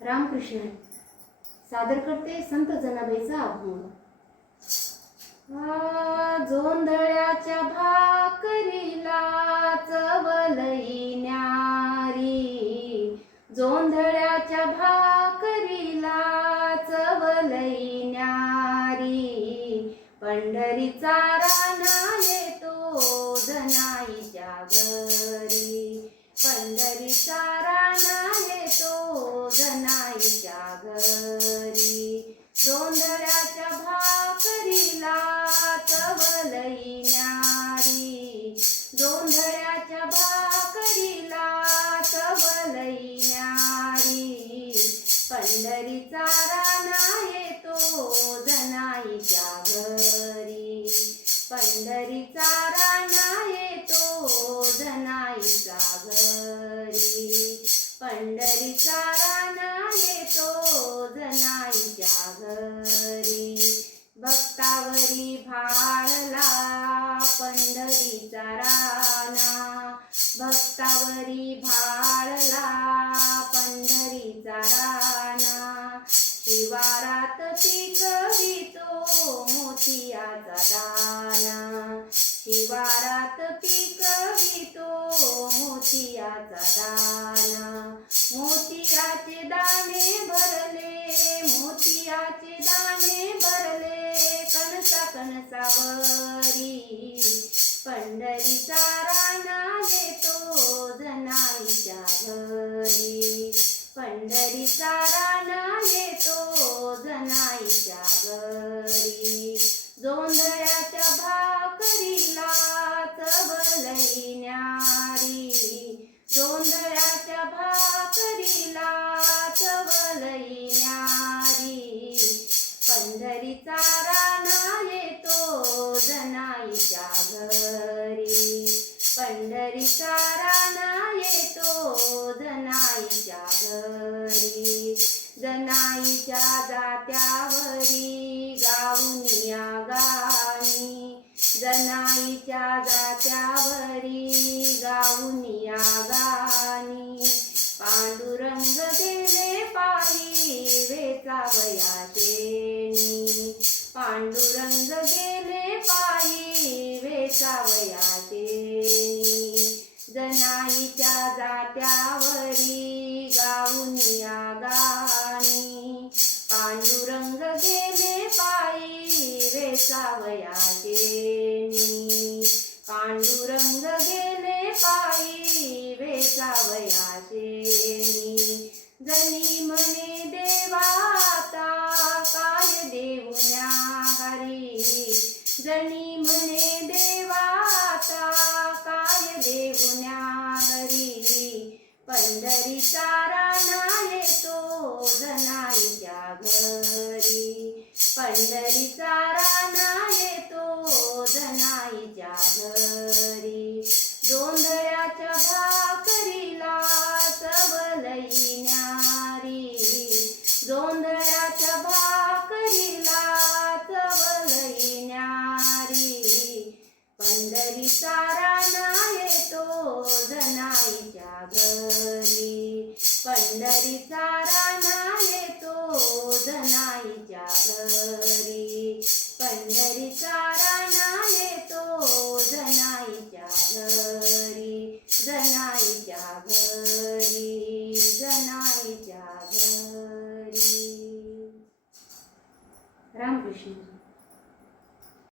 रामकृष्ण सादर करते संत जनाबाईचा अभंग. जोंधळ्याच्या भाकरीला चवलई न्यारी, जोंधळ्याच्या भाकरीला चवलई न्यारी. पंढरीचा राणा येतो जनाईच्या घरी, पंढरीचा राणा येतो जनाईच्या घरी. जोंधळ्याच्या भाकरीला चवलई न्यारी, जोंधळ्याच्या भाकरीला चवलई न्यारी. पंढरीचा राणा येतो जनाईच्या घरी, पंढरीचा राणा येतो जनाईच्या घरी. पंढरीचा राणा येतो जनाईच्या घरी. भक्तावरी भाळला पंढरीचा राणा, भक्तावरी भाळला पंढरीचा राणा. शिवारात पिकवितो मोतियाचा दाना, शिवारात पिकवितो मोतियाचा दाना. मोतियाचे दाणे भरले, मोतियाचे दाणे भरले कणसा कणसावरी. पंढरीचा राणा येतो जनाईच्या घरी, पंढरीचा राणा येतो जनाईच्या घरी. जोंधळ्याच्या भाकरीला चवलई न्यारी, जोंधळ्याच्या भाकरीला चवलई न्यारी. पंढरीचा राणा येतो जनाईच्या घरी, पंढरीचा राणा येतो जनाईच्या घरी. जनाईच्या जात्यावरी गाऊनिया गाणी, जनाईच्या जात्यावरी गाऊनिया गाणी. पांडुरंग गेले पायी वेचावया शेणी, पांडुरंग गेले पायी वेचावया शेणी. जनाईच्या जात्यावरी गाऊनिया गाणी, पांडुरंग गेले पायी वेचावया शेणी. पांडुरंग गेले पायी वेचावया शेणी. जनी म्हणे देवाता काय देऊ न्याहारी, जनी म्हणे देवाता काय देऊ न्याहारी. पंढरीचा राणा येतो जनाईच्या घरी, पंढरीचा राणा येतो जनाईच्या घरी. जोंधळ्याच्या भाकरीला चवलई न्यारी, जोंधळ्याच्या भाकरीला चवलई न्यारी. पंढरीचा राणा येतो जनाईच्या घरी, पंढरीचा राणा येतो जनाईच्या घरी. पंढरीचा राणा येतो जनाईच्या घरी, जनाईच्या घरी, जनाईच्या घरी. रामकृष्ण.